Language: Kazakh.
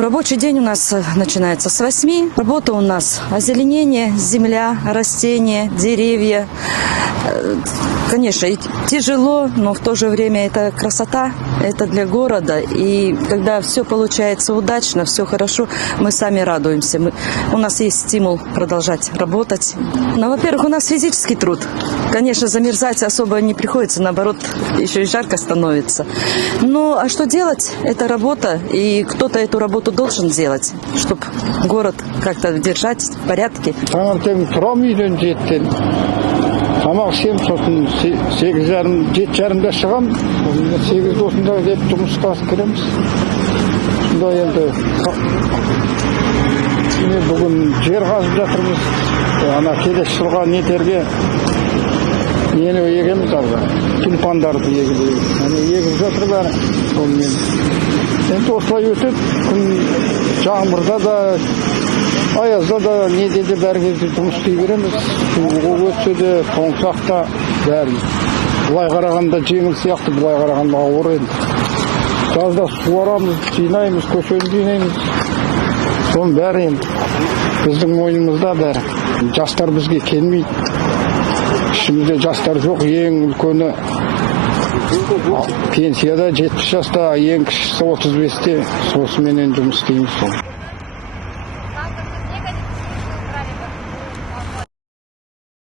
Рабочий день у нас начинается с 8. Работа у нас озеленение, земля, растения, деревья. Конечно, тяжело, но в то же время это красота, это для города. И когда все получается удачно, все хорошо, мы сами радуемся. У нас есть стимул продолжать работать. Но, во-первых, у нас физический труд. Конечно, замерзать особо не приходится, наоборот, еще и жарко становится. Ну, а что делать? Это работа, и кто-то эту работу должен сделать, чтобы город как-то держать в порядке. Тамақ ішемін, сосын 7:30-7:30-да шығамын. 8:30-да келіп жұмысқа кіреміз. Сонда енді бүгін жер қазып жатырмыз. Ана келесі жылға нетерге нені егеміз алға. Тюльпандарды егіп жатыр бәрі. Сонымен енді осылай өтеді. Күн жаңбырда да, аязда да, неде де бәрі кезде жұмыс істей береміз. Ол өтсе де, тоңсақта бәрі. Былай қарағанда жеңіл сияқты, былай қарағанда ауыр енді. Жазда суарамыз, жинаймыз, көшені жинаймыз. Соның бәрі енді біздің мойнымызда бәрі. Жастар бізге келмейді. Ішімізде жастар жоқ, ең үлкені пенсияда 70 жаста, ең кішісі 35-те. Осыменен жұмыс істейміз.